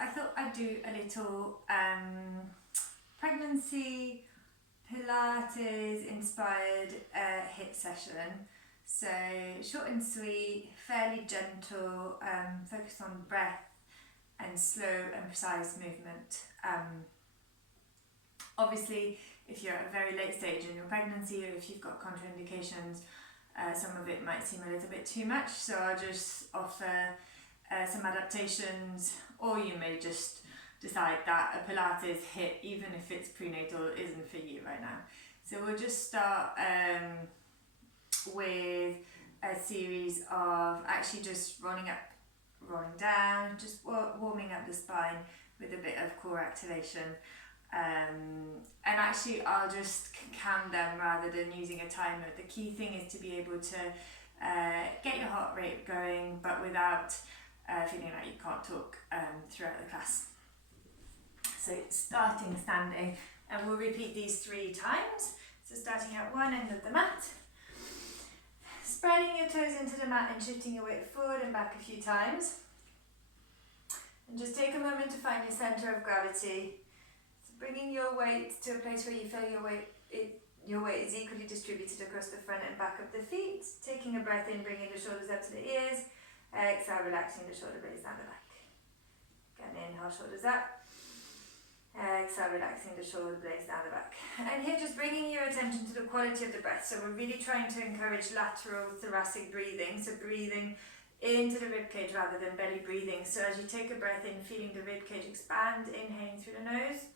I thought I'd do a little pregnancy Pilates inspired HIIT session. So short and sweet, fairly gentle, focus on breath and slow and precise movement. Obviously, if you're at a very late stage in your pregnancy or if you've got contraindications, some of it might seem a little bit too much, so I'll just offer some adaptations, or you may just decide that a Pilates HIIT, even if it's prenatal, isn't for you right now. So we'll just start with a series of actually just rolling up, rolling down, just warming up the spine with a bit of core activation. And actually I'll just count them rather than using a timer. The key thing is to be able to get your heart rate going, but without feeling like you can't talk throughout the class. So starting standing, and we'll repeat these 3 times. So starting at one end of the mat, spreading your toes into the mat and shifting your weight forward and back a few times. And just take a moment to find your center of gravity. So bringing your weight to a place where you feel your weight is equally distributed across the front and back of the feet. Taking a breath in, bringing the shoulders up to the ears. Exhale, relaxing the shoulder blades down the back. Again, inhale, shoulders up. Exhale, relaxing the shoulder blades down the back. And here, just bringing your attention to the quality of the breath. So we're really trying to encourage lateral thoracic breathing. So breathing into the ribcage rather than belly breathing. So as you take a breath in, feeling the ribcage expand, inhaling through the nose.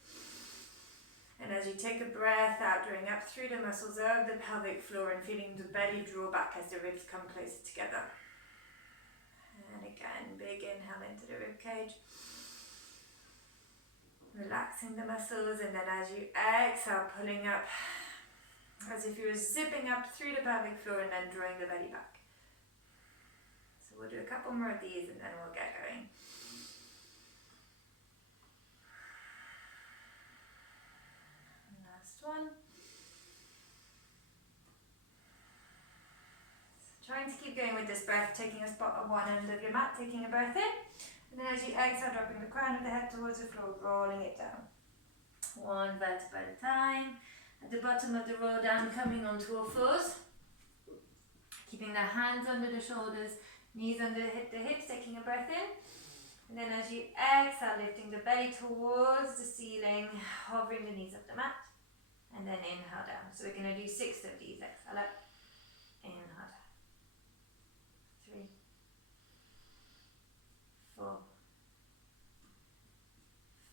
And as you take a breath out, drawing up through the muscles of the pelvic floor and feeling the belly draw back as the ribs come closer together. And again, big inhale into the ribcage. Relaxing the muscles, and then as you exhale, pulling up as if you were zipping up through the pelvic floor and then drawing the belly back. So we'll do a couple more of these and then we'll get going. Last one. So trying to keep going with this breath, taking a spot on one end of your mat, taking a breath in. And then as you exhale, dropping the crown of the head towards the floor, rolling it down. One vertebra at a time. At the bottom of the roll down, coming onto all fours. Keeping the hands under the shoulders, knees under the hips, taking a breath in. And then as you exhale, lifting the belly towards the ceiling, hovering the knees up the mat. And then inhale down. So we're going to do 6 of these. Exhale up, inhale down. 3, 4,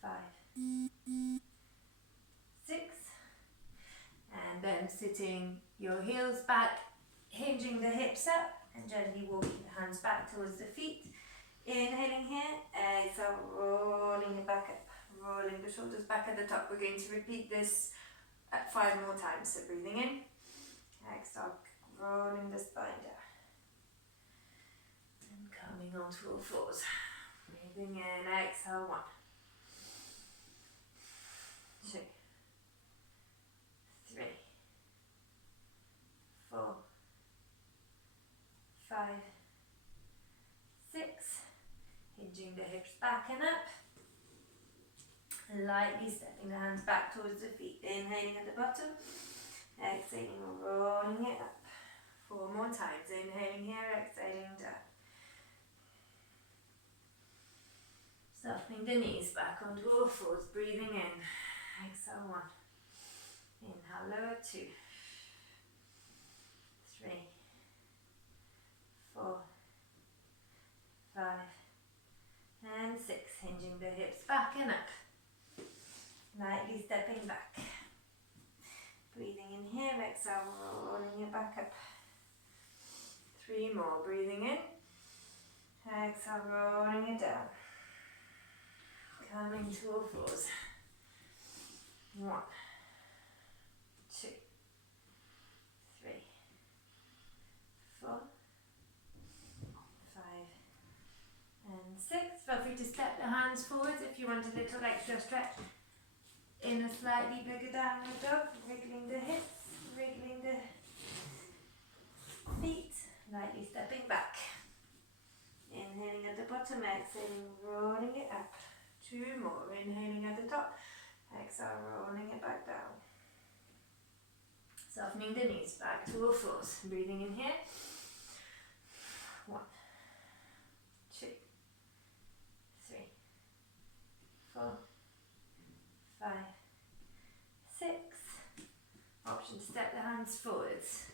5, 6, and then sitting your heels back, hinging the hips up and gently walking the hands back towards the feet. Inhaling here, exhale, rolling it back up, rolling the shoulders back at the top. We're going to repeat this 5 more times. So breathing in, exhale, rolling the spine down. Coming onto all fours. Breathing in, exhale, 1, 2, 3, 4, 5, 6. Hinging the hips back and up. Lightly stepping the hands back towards the feet. Inhaling at the bottom. Exhaling, rolling it up. 4 more times. Inhaling here, exhaling down. Softening the knees back onto all fours, breathing in. Exhale, 1. Inhale, lower, 2, 3, 4, 5, and 6. Hinging the hips back and up. Lightly stepping back. Breathing in here, exhale, rolling it back up. 3 more, breathing in. Exhale, rolling it down. Coming to all fours. 1, 2, 3, 4, 5, and 6. Feel free to step the hands forwards if you want a little extra stretch. In a slightly bigger downward dog, wriggling the hips, wriggling the feet, lightly stepping back. Inhaling at the bottom, exhaling, rolling it up. 2 more, inhaling at the top, exhale, rolling it back down. Softening the knees, back to all fours, breathing in here. 1, 2, 3, 4, 5, 6. Option to step the hands forwards.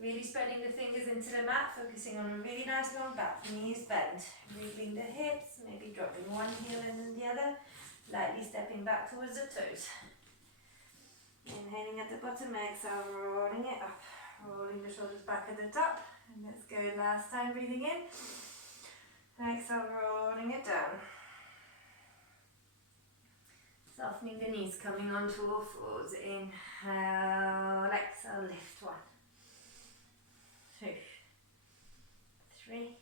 Really spreading the fingers into the mat, focusing on a really nice long back, knees bent. Wriggling the hips, maybe dropping one heel and then the other. Lightly stepping back towards the toes. Inhaling at the bottom, exhale, rolling it up. Rolling the shoulders back at the top. And let's go last time, breathing in. Exhale, rolling it down. Softening the knees, coming onto all fours. Inhale, exhale, lift. 1, 2, 3,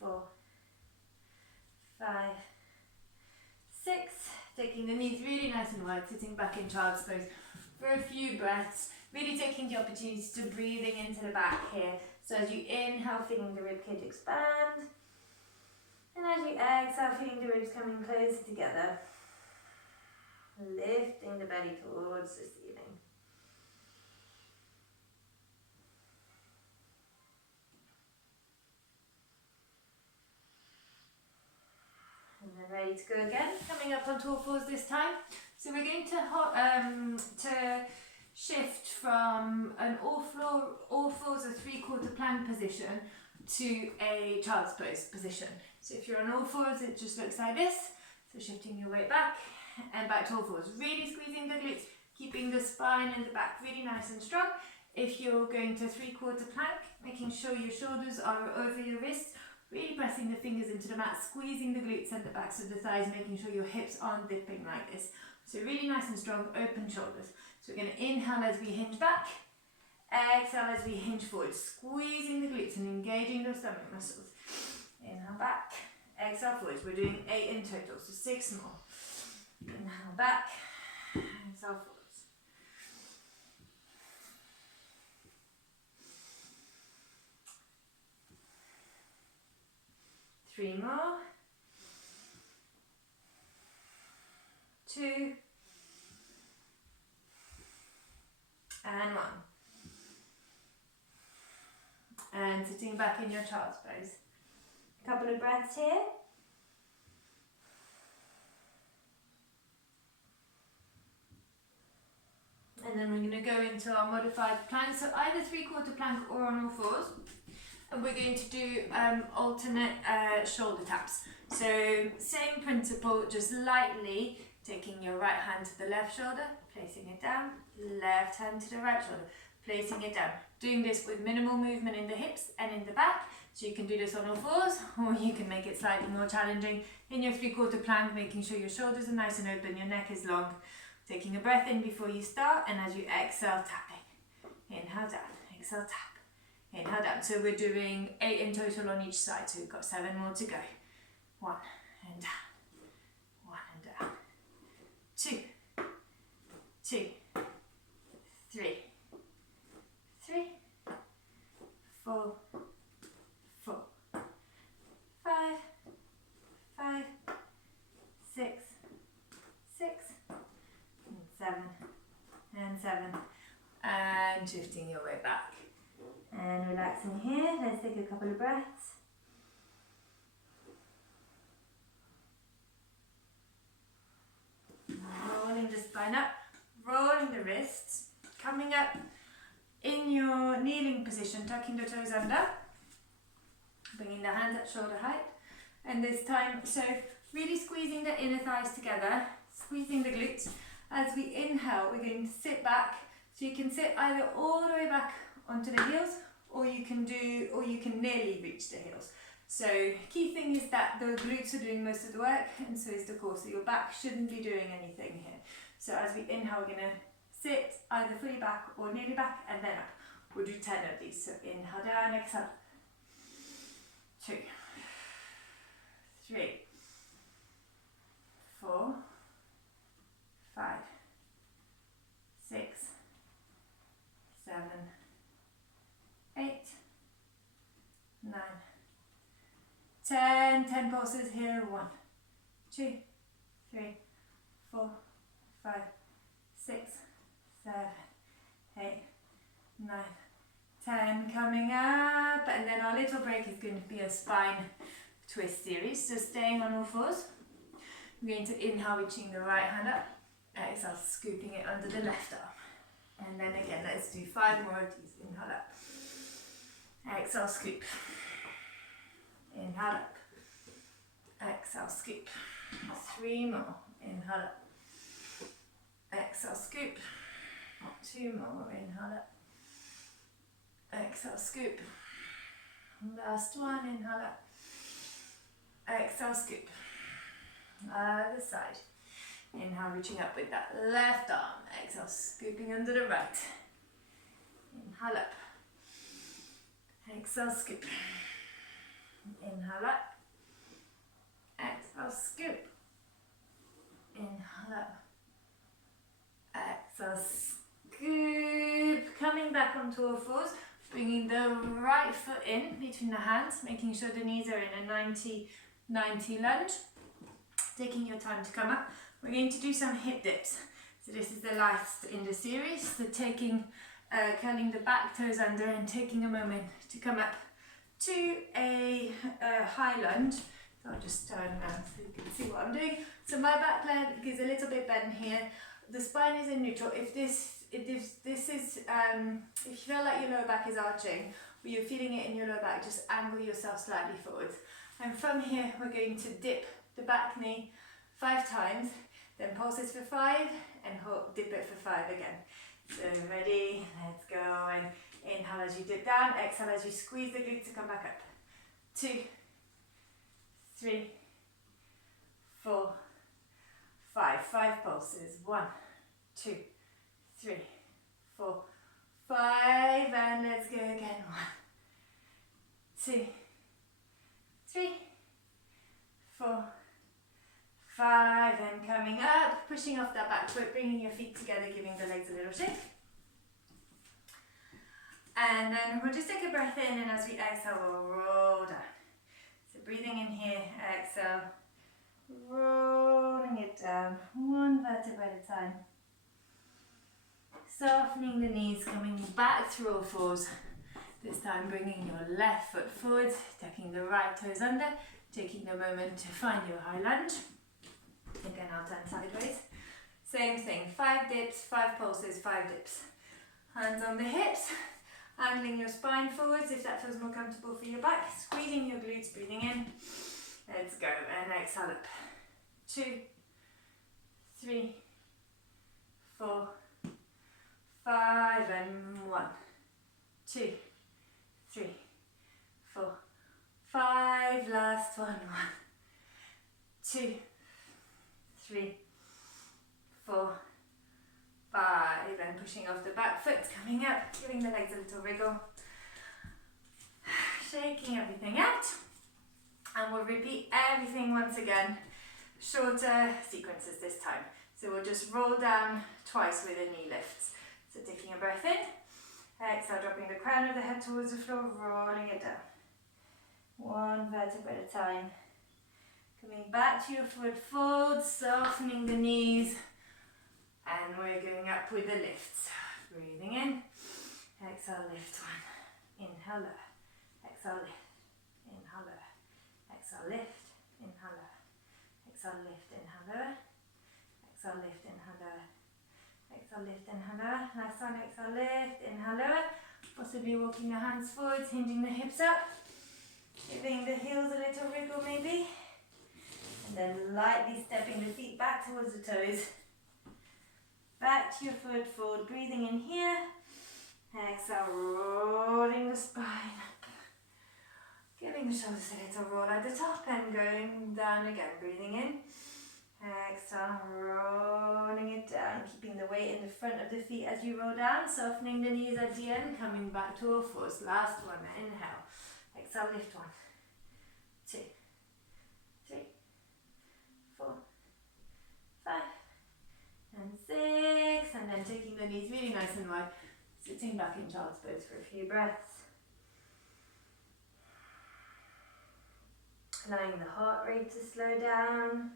4, 5, 6. Taking the knees really nice and wide, sitting back in child's pose for a few breaths. Really taking the opportunities to breathing into the back here. So as you inhale, feeling the ribcage expand. And as you exhale, feeling the ribs coming closer together. Lifting the belly towards the ceiling. And then ready to go again. Coming up onto all fours this time. So we're going to shift from an all fours or 3/4 plank position to a child's pose position. So if you're on all fours, it just looks like this. So shifting your weight back and back to all fours. Really squeezing the glutes, keeping the spine and the back really nice and strong. If you're going to 3/4 plank, making sure your shoulders are over your wrists, really pressing the fingers into the mat, squeezing the glutes and the backs of the thighs, making sure your hips aren't dipping like this. So really nice and strong, open shoulders. So we're going to inhale as we hinge back, exhale as we hinge forward, squeezing the glutes and engaging those stomach muscles. Inhale back, exhale forwards. We're doing 8 in total, so 6 more. Inhale back, exhale forwards. 3 more. 2. And 1. And sitting back in your child's pose. A couple of breaths here. And then we're going to go into our modified plank, so either 3/4 plank or on all fours. And we're going to do alternate shoulder taps. So same principle, just lightly taking your right hand to the left shoulder, placing it down, left hand to the right shoulder, placing it down. Doing this with minimal movement in the hips and in the back. So you can do this on all fours, or you can make it slightly more challenging in your 3/4 plank, making sure your shoulders are nice and open, your neck is long. Taking a breath in before you start, and as you exhale, tapping. Inhale down, exhale, tap. Inhale down. So we're doing 8 in total on each side, so we've got 7 more to go. 1 and down. 1 and down. 2. 2. 3. 3. 4. 4. 5. 5. 6. 6. 7. And 7. And shifting your way back. And relaxing here. Let's take a couple of breaths. Rolling the spine up, rolling the wrists, coming up in your kneeling position, tucking the toes under, bringing the hands at shoulder height. And this time, so really squeezing the inner thighs together, squeezing the glutes. As we inhale, we're going to sit back. So you can sit either all the way back onto the heels, or you can nearly reach the heels. So key thing is that the glutes are doing most of the work, and so is the core. So your back shouldn't be doing anything here. So as we inhale, we're gonna sit either fully back or nearly back, and then up. We'll do 10 of these. So inhale down, exhale. 2, 3, 4, 5, 6, 7, 8, 9, 10. 10 pulses here. 1, 2, 3, 4, 5, 6, 7, 8, 9, 10. Coming up, and then our little break is going to be a spine twist series. So staying on all fours. We're going to inhale, reaching the right hand up. Exhale, scooping it under the left arm. And then again, let's do 5 more of these. Inhale up. Exhale, scoop. Inhale up. Exhale, scoop. 3 more. Inhale up. Exhale, scoop. 2 more. Inhale up. Exhale, scoop. Last one. Inhale up. Exhale, scoop. Other side. Inhale, reaching up with that left arm. Exhale, scooping under the right. Inhale up. Exhale, scoop. Inhale up. Exhale, scoop. Inhale up. Exhale, scoop. Coming back onto all fours. Bringing the right foot in between the hands. Making sure the knees are in a 90-90 lunge. Taking your time to come up. We're going to do some hip dips. So this is the last in the series. So curling the back toes under and taking a moment to come up to a high lunge. So I'll just turn around so you can see what I'm doing. So my back leg is a little bit bent here. The spine is in neutral. If you feel like your lower back is arching, or you're feeling it in your lower back, just angle yourself slightly forwards. And from here, we're going to dip the back knee 5 times. Then pulses for 5 and dip it for 5 again. So ready, let's go, and inhale as you dip down, exhale as you squeeze the glutes to come back up. 2, 3, 4, 5. 5 pulses. 1, 2, 3, 4, 5, and let's go again. 1, 2, 3, 4, 5, and coming up, pushing off that back foot, bringing your feet together, giving the legs a little shake. And then we'll just take a breath in, and as we exhale, we'll roll down. So breathing in here, exhale, rolling it down, 1 vertebra at a time. Softening the knees, coming back through all fours. This time bringing your left foot forward, tucking the right toes under, taking a moment to find your high lunge. Again, I'll turn sideways. Same thing, 5 dips, 5 pulses, 5 dips. Hands on the hips, angling your spine forwards if that feels more comfortable for your back. Squeezing your glutes, breathing in. Let's go, and exhale up. 2, 3, 4, 5, and 1, 2, 3, 4, 5. Last one. 1, 2, 3, 4, 5, and pushing off the back foot, coming up, giving the legs a little wriggle, shaking everything out, and we'll repeat everything once again, shorter sequences this time. So we'll just roll down twice with a knee lift. So taking a breath in, exhale, dropping the crown of the head towards the floor, rolling it down, 1 vertebra at a time. Coming back to your forward fold, softening the knees, and we're going up with the lifts. Breathing in, exhale, lift 1, inhale, exhale, lift, inhale, exhale, lift, inhale, exhale, lift, inhale, exhale, lift, inhale, exhale, lift, inhale. Last one, exhale, lift, inhale. Possibly walking the hands forwards, hinging the hips up, giving the heels a little wriggle maybe. And then lightly stepping the feet back towards the toes. Back to your forward fold, breathing in here. Exhale, rolling the spine up. Giving the shoulders a little roll at the top and going down again, breathing in. Exhale, rolling it down, keeping the weight in the front of the feet as you roll down, softening the knees at the end, coming back to all fours. Last one, inhale. Exhale, lift 1, 2, 3, 4, 5, and 6, and then taking the knees really nice and wide, sitting back in child's pose for a few breaths. Allowing the heart rate to slow down,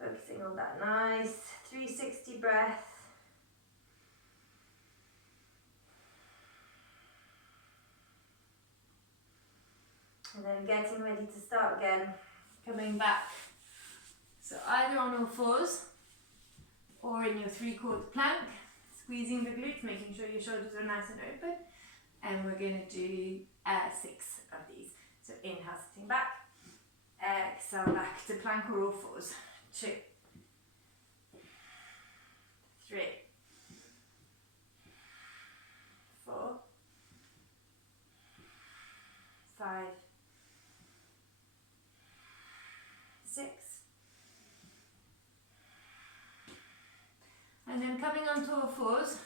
Focusing on that nice 360 breath. And then getting ready to start again, coming back. So either on all fours or in your 3/4 plank, squeezing the glutes, making sure your shoulders are nice and open. And we're going to do 6 of these. So inhale, sitting back. Exhale, back to plank or all fours. 2, 3, 4, 5, 6. And then coming onto all fours,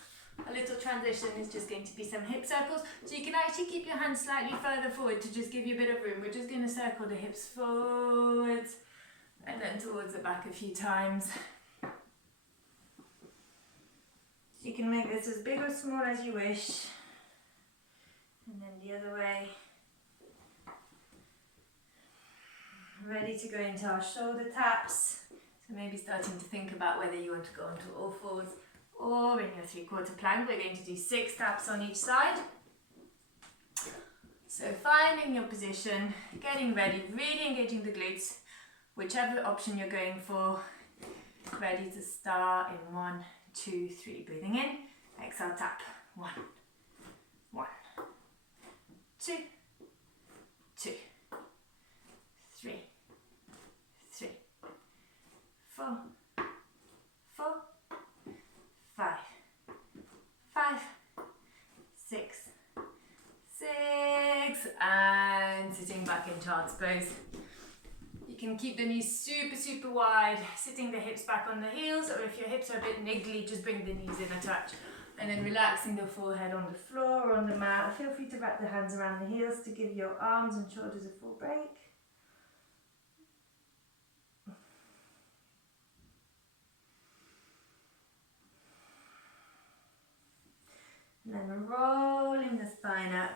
a little transition is just going to be some hip circles. So you can actually keep your hands slightly further forward to just give you a bit of room. We're just going to circle the hips forwards and then towards the back a few times. So you can make this as big or small as you wish. And then the other way. Ready to go into our shoulder taps. So maybe starting to think about whether you want to go onto all fours or in your 3/4 plank. We're going to do 6 taps on each side. So finding your position, getting ready, really engaging the glutes, whichever option you're going for. Ready to start in 1, 2, 3. Breathing in, exhale, tap. 1, 1, 2, 2, 3, 3, 4, 4, 5, 5, 6, 6, and sitting back in child's pose. You can keep the knees super wide, sitting the hips back on the heels, or if your hips are a bit niggly, just bring the knees in a touch. And then relaxing the forehead on the floor or on the mat. Feel free to wrap the hands around the heels to give your arms and shoulders a full break. And then we're rolling the spine up,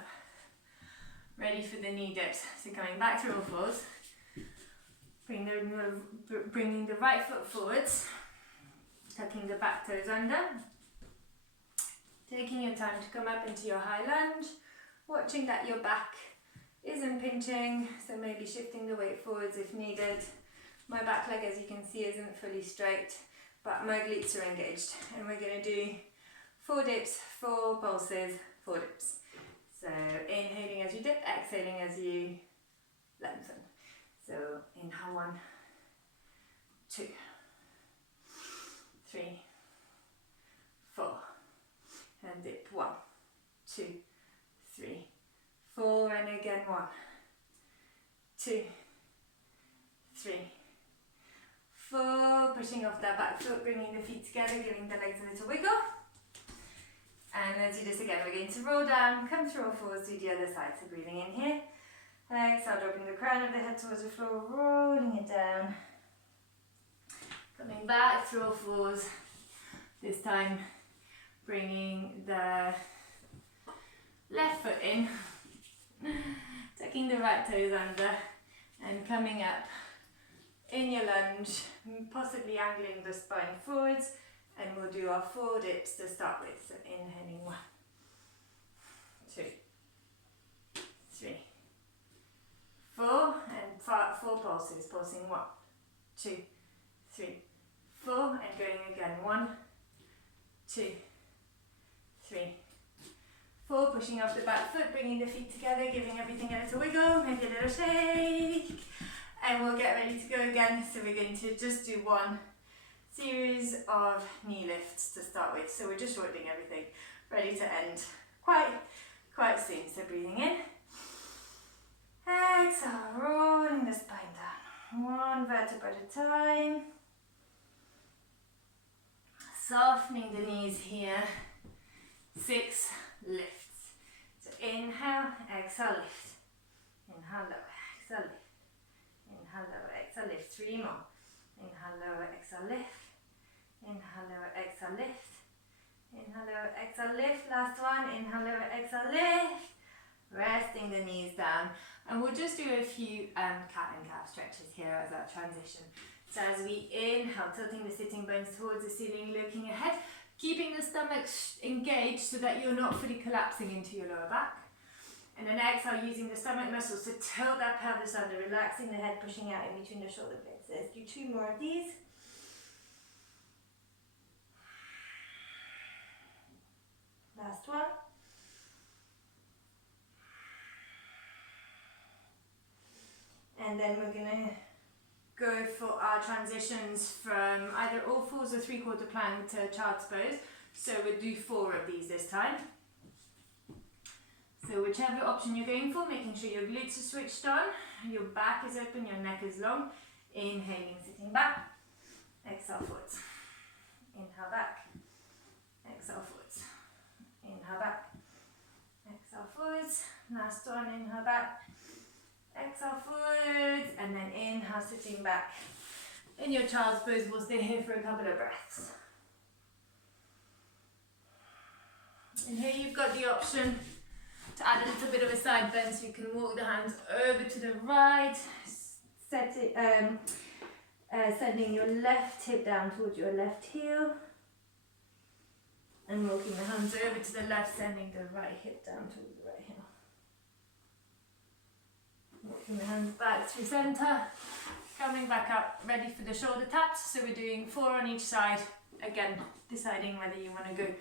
ready for the knee dips. So coming back to all fours, bringing the right foot forwards, tucking the back toes under, taking your time to come up into your high lunge, watching that your back isn't pinching, so maybe shifting the weight forwards if needed. My back leg, as you can see, isn't fully straight, but my glutes are engaged, and we're going to do 4 dips, 4 pulses, 4 dips. So inhaling as you dip, exhaling as you lengthen. So inhale 1, 2, 3, 4, and dip 1, 2, 3, 4, and again 1, 2, 3, 4, pushing off that back foot, bringing the feet together, giving the legs a little wiggle. And let's do this again. We're going to roll down, come through all fours, do the other side. So breathing in here. Exhale, dropping the crown of the head towards the floor, rolling it down. Coming back through all fours. This time bringing the left foot in, tucking the right toes under, and coming up in your lunge, possibly angling the spine forwards. And we'll do our 4 dips to start with. So inhaling 1, 2, 3, 4, and 4 pulses. Pulsing 1, 2, 3, 4, and going again 1, 2, 3, 4. Pushing off the back foot, bringing the feet together, giving everything a little wiggle, maybe a little shake, and we'll get ready to go again. So we're going to just do 1 series of knee lifts to start with. So we're just shortening everything, ready to end quite soon. So breathing in, exhale, rolling the spine down, 1 vertebra at a time, softening the knees here, 6 lifts. So inhale, exhale, lift, inhale, lower, exhale, lift, inhale, lower, exhale, lift, 3 more, inhale, lower, exhale, lift, inhale, lower, exhale, lift, inhale, lower, exhale, lift, last one, inhale, lower, exhale, lift, resting the knees down, and we'll just do a few cat and calf stretches here as our transition. So as we inhale, tilting the sitting bones towards the ceiling, looking ahead, keeping the stomach engaged so that you're not fully collapsing into your lower back. And then exhale, using the stomach muscles to tilt that pelvis under, relaxing the head, pushing out in between the shoulder blades. Let's do 2 more of these. Last one. And then we're gonna go for our transitions from either all fours or 3/4 plank to child's pose. So we'll do 4 of these this time. So whichever option you're going for, making sure your glutes are switched on, your back is open, your neck is long. Inhaling, sitting back. Exhale, forwards. Inhale, back. Exhale, forwards. Inhale, back. Exhale, forwards. Last one, inhale, back. Exhale, forwards. And then inhale, sitting back. In your child's pose, we'll stay here for a couple of breaths. And here you've got the option to add a little bit of a side bend, so you can walk the hands over to the right, sending your left hip down towards your left heel, and walking the hands over to the left, sending the right hip down towards the right heel. Walking the hands back through center, coming back up, ready for the shoulder taps. So we're doing 4 on each side, again deciding whether you want to go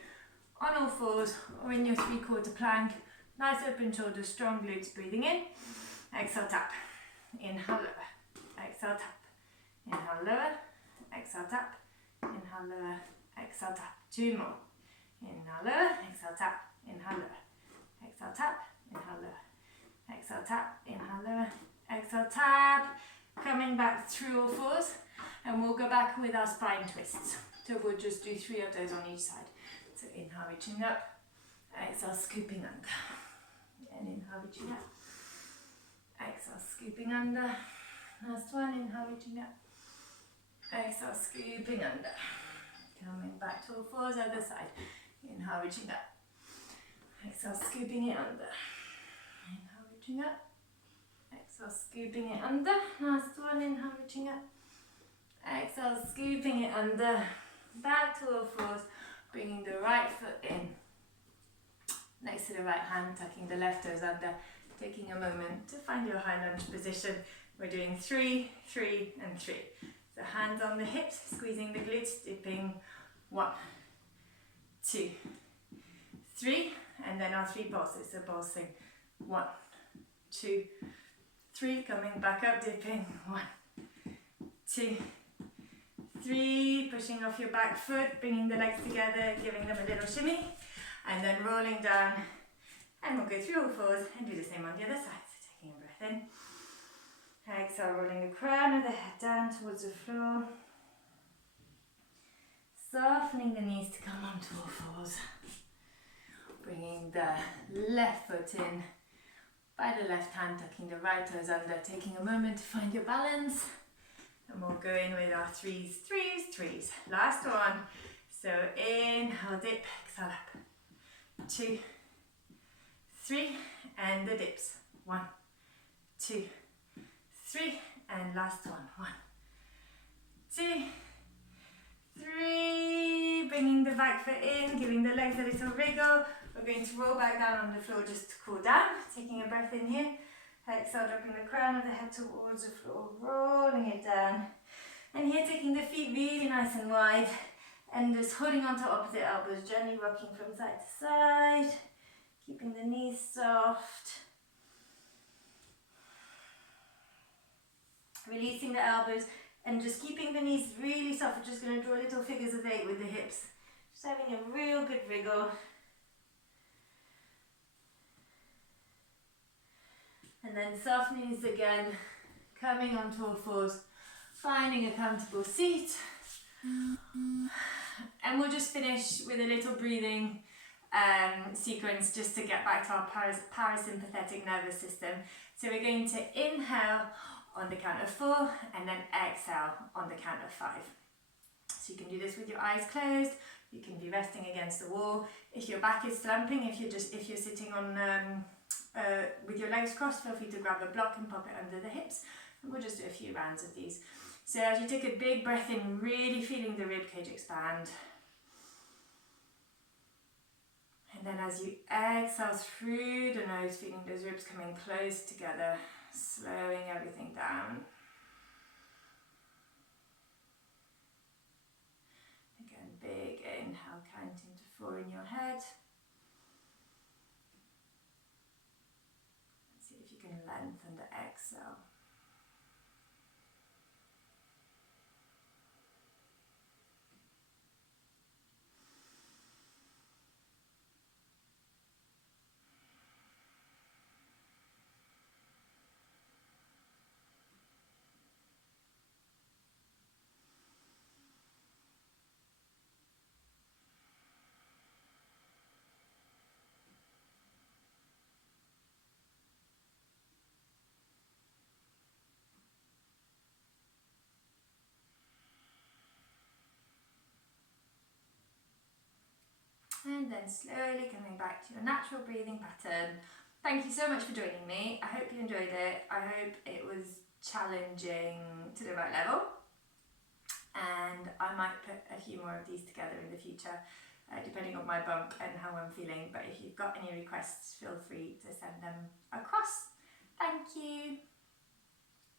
on all fours or in your 3/4 plank. Nice open shoulders, strong glutes, breathing in. Exhale, tap. Inhale, lower. Exhale, tap. Inhale, lower. Exhale, tap. Inhale, lower. Exhale, tap. 2 more. Inhale, lower. Exhale, tap. Inhale, lower. Exhale, tap. Inhale, lower. Exhale, tap. Inhale, lower. Exhale, tap. Coming back through all fours. And we'll go back with our spine twists. So we'll just do 3 of those on each side. So inhale, reaching up. Exhale, scooping under. And inhale, reaching up. Exhale, scooping under. Last one, inhale, reaching up. Exhale, scooping under. Coming back to all fours, other side. Inhale, reaching up. Exhale, scooping it under. Inhale, reaching up. Exhale, scooping it under. Last one, inhale, reaching up. Exhale, scooping it under. Back to all fours, bringing the right foot in. Next to the right hand, tucking the left toes under, taking a moment to find your high lunge position. We're doing 3, 3, and 3. So hands on the hips, squeezing the glutes, dipping 1, 2, 3, and then our 3 pulses. So pulsing 1, 2, 3, coming back up, dipping 1, 2, 3, pushing off your back foot, bringing the legs together, giving them a little shimmy. And then rolling down, and we'll go through all fours and do the same on the other side. So taking a breath in. Exhale, rolling the crown of the head down towards the floor. Softening the knees to come onto all fours. Bringing the left foot in by the left hand, tucking the right toes under, taking a moment to find your balance. And we'll go in with our 3s, 3s, 3s. Last one. So inhale, dip, exhale up. 2, 3, and the dips. 1, 2, 3, and last one. 1, 2, 3. Bringing the back foot in, giving the legs a little wriggle. We're going to roll back down on the floor just to cool down. Taking a breath in here. Exhale, dropping the crown of the head towards the floor, rolling it down. And here, taking the feet really nice and wide. And just holding on to opposite elbows, gently rocking from side to side, keeping the knees soft. Releasing the elbows and just keeping the knees really soft. We're just going to draw little figures of 8 with the hips. Just having a real good wriggle. And then soft knees again, coming onto all fours, finding a comfortable seat. And we'll just finish with a little breathing sequence just to get back to our parasympathetic nervous system. So we're going to inhale on the count of 4 and then exhale on the count of 5. So you can do this with your eyes closed. You can be resting against the wall. If your back is slumping, if you're sitting on with your legs crossed, feel free to grab a block and pop it under the hips. And we'll just do a few rounds of these. So as you take a big breath in, really feeling the rib cage expand. And then as you exhale through the nose, feeling those ribs coming close together, slowing everything down. Again, big inhale, counting to 4 in your head. Let's see if you can lengthen the exhale. And then slowly coming back to your natural breathing pattern. Thank you so much for joining me. I hope you enjoyed it. I hope it was challenging to the right level. And I might put a few more of these together in the future, depending on my bump and how I'm feeling. But if you've got any requests, feel free to send them across. Thank you.